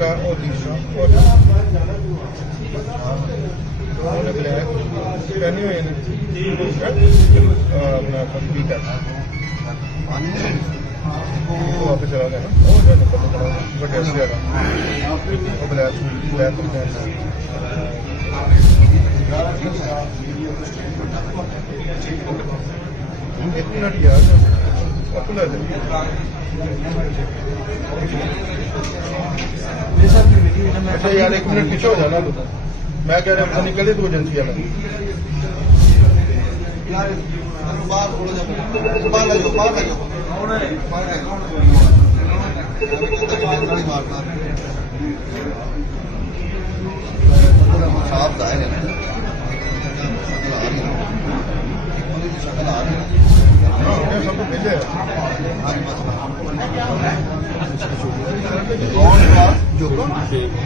इसका और तीसरा और ब्लैक पहने हुए अपना कंप्लीट है वापस चला गया ना और जो निकल चला बट ऐसे ज़्यादा वो ब्लैक ब्लैक एक मिनट यार अपना अच्छा यार एक मिनट पीछे हो जाना तो मैं कह रहा हूँ निकले तो एजेंसी वाला सबको भेजे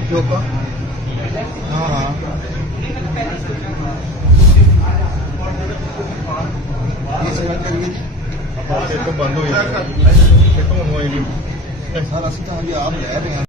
जोका हाँ हाँ ये तो बंद हो गया ये तो सारा आप ले रहे हैं